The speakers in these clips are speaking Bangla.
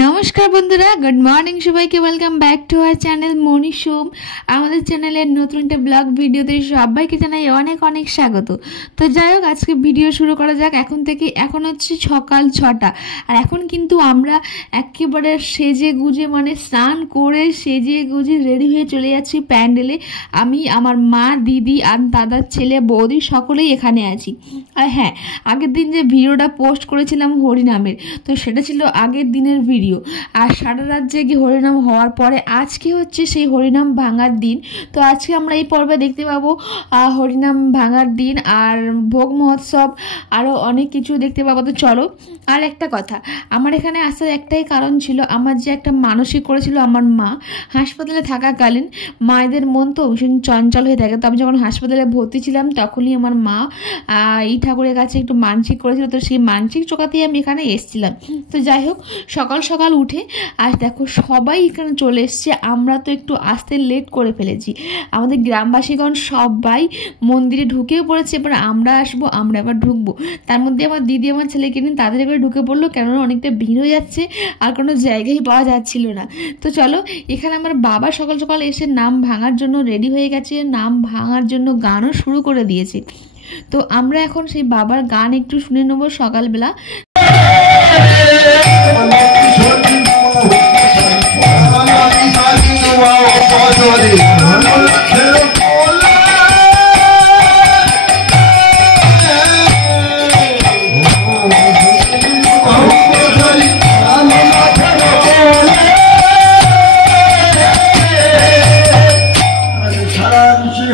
নমস্কার বন্ধুরা, গুড মর্নিং সবাইকে। Welcome back to our channel Moni Som. আমাদের চ্যানেলের নতুন একটা ব্লগ ভিডিওতে সবাইকে জানাই অনেক অনেক স্বাগত। তো যাই হোক, আজকে ভিডিও শুরু করা যাক। এখন হচ্ছে সকাল 6টা, আর এখন কিন্তু আমরা একেবারে সেজে গুজে মানে স্নান করে সেজে গুজে রেডি হয়ে চলে যাচ্ছি প্যান্ডেলে। আমি, আমার মা, দিদি আর দাদার ছেলে, বৌদি সকলেই এখানে আছি। আর হ্যাঁ, আগের দিন যে ভিডিওটা পোস্ট করেছিলাম হরিনামের, তো সেটা ছিল আগের দিনের ভিডিও। আর সারা রাত জেগে হরিনাম হওয়ার পরে আজকে হচ্ছে সেই হরিনাম ভাঙার দিন। তো আজকে আমরা এই পর্বে দেখতে পাবো হরিনাম ভাঙার দিন আর ভোগ মহোৎসব, আরও অনেক কিছু দেখতে পাবো। তো চলো। আর একটা কথা, আমার এখানে আসার একটাই কারণ ছিল, আমার যে একটা মানসিক করেছিল আমার মা হাসপাতালে থাকাকালীন। মায়েদের মন তো ভীষণ চঞ্চল হয়ে থাকে। তো আমি যখন হাসপাতালে ভর্তি ছিলাম তখনই আমার মা এই ঠাকুরের কাছে একটু মানসিক করেছিল। তো সেই মানসিক চোকাতেই আমি এখানে এসেছিলাম। তো যাই হোক, সকাল সকাল উঠে আর দেখো সবাই এখানে চলে এসছে। আমরা তো একটু আসতে লেট করে ফেলেছি। আমাদের গ্রামবাসীগণ সবাই মন্দিরে ঢুকেও পড়েছে। এবার আমরা আসবো, আমরা এবার ঢুকবো। তার মধ্যে আমার দিদি আমার ছেলেকে নিয়ে তাদের এবার ঢুকে পড়লো, কেননা অনেকটা ভিড় হয়ে যাচ্ছে আর কোনো জায়গায় পাওয়া যাচ্ছিল না। তো চলো, এখানে আমার বাবা সকাল সকাল এসে নাম ভাঙার জন্য রেডি হয়ে গেছে, নাম ভাঙার জন্য গানও শুরু করে দিয়েছে। তো আমরা এখন সেই বাবার গান একটু শুনে নেবো সকালবেলা।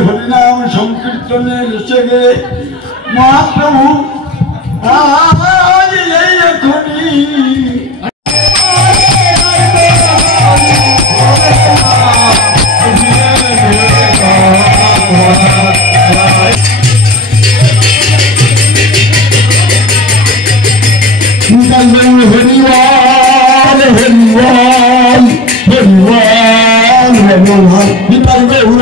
হরিনাম সংকীর্তনের সেগে মহাপ্রভু আজ এই এখনই হরিবল হরিবল হরিবল হরিবল বিপাল গৌর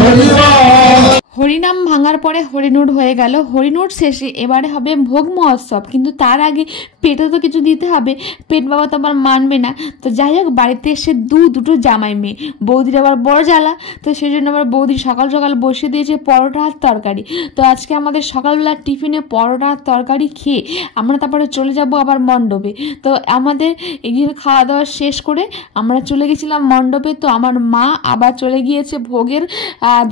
হরিবল হরিনাম ভাঙার পরে হরিনোট হয়ে গেল। হরিনোট শেষে এবারে হবে ভোগ মহোৎসব, কিন্তু তার আগে পেটে তো কিছু দিতে হবে। পেট বাবা তো আবার মানবে না। তো যাই হোক, বাড়িতে এসে দুটো জামাই মেয়ে, বৌদির আবার বড় জ্বালা। তো সেই জন্য আবার বৌদি সকাল সকাল বসিয়ে দিয়েছে পরোটা আর তরকারি। তো আজকে আমাদের সকালবেলা টিফিনে পরোটা আর তরকারি খেয়ে আমরা তারপরে চলে যাব আবার মণ্ডপে। তো আমাদের এখানে খাওয়া দাওয়া শেষ করে আমরা চলে গেছিলাম মণ্ডপে। তো আমার মা আবার চলে গিয়েছে ভোগের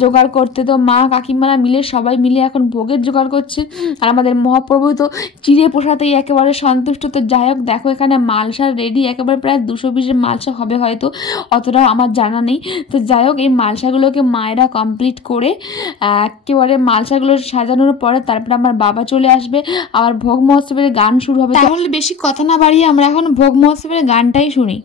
জোগাড় করতে। তো মা কাকিমারা মিলে সবাই মিলে এখন ভোগের জোগাড় করছে। আর আমাদের মহাপ্রভু তো চিড়ে পোষাতেই একেবারে সন্তুষ্ট। তো যাই হোক, দেখো এখানে মালসা রেডি, একেবারে প্রায় 220 মালসা হবে হয়তো, অতটাও আমার জানা নেই। তো যাই হোক, এই মালসাগুলোকে মায়েরা কমপ্লিট করে একেবারে মালসাগুলো সাজানোর পরে তারপরে আমার বাবা চলে আসবে। আবার ভোগ মহোৎসবের গান শুরু হবে। তাহলে বেশি কথা না বাড়িয়ে আমরা এখন ভোগ মহোৎসবের গানটাই শুনি।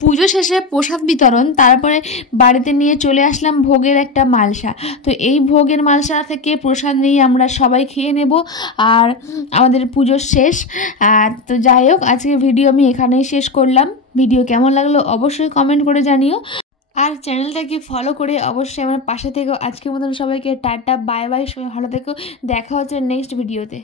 পুজো শেষে প্রসাদ বিতরণ, তারপরে বাড়িতে নিয়ে চলে আসলাম ভোগের একটা মালসা। তো এই ভোগের মালসা থেকে প্রসাদ নিয়ে আমরা সবাই খেয়ে নেব আর আমাদের পুজো শেষ। তো যাই হোক, আজকে ভিডিও আমি এখানেই শেষ করলাম। ভিডিও কেমন লাগলো অবশ্যই কমেন্ট করে জানিও। আর চ্যানেলটাকে ফলো করে অবশ্যই আমার পাশে থেকো। আজকের মতন সবাইকে টাটা, বাই বাই, সবাই ভালো থেকো। দেখা হচ্ছে নেক্সট ভিডিওতে।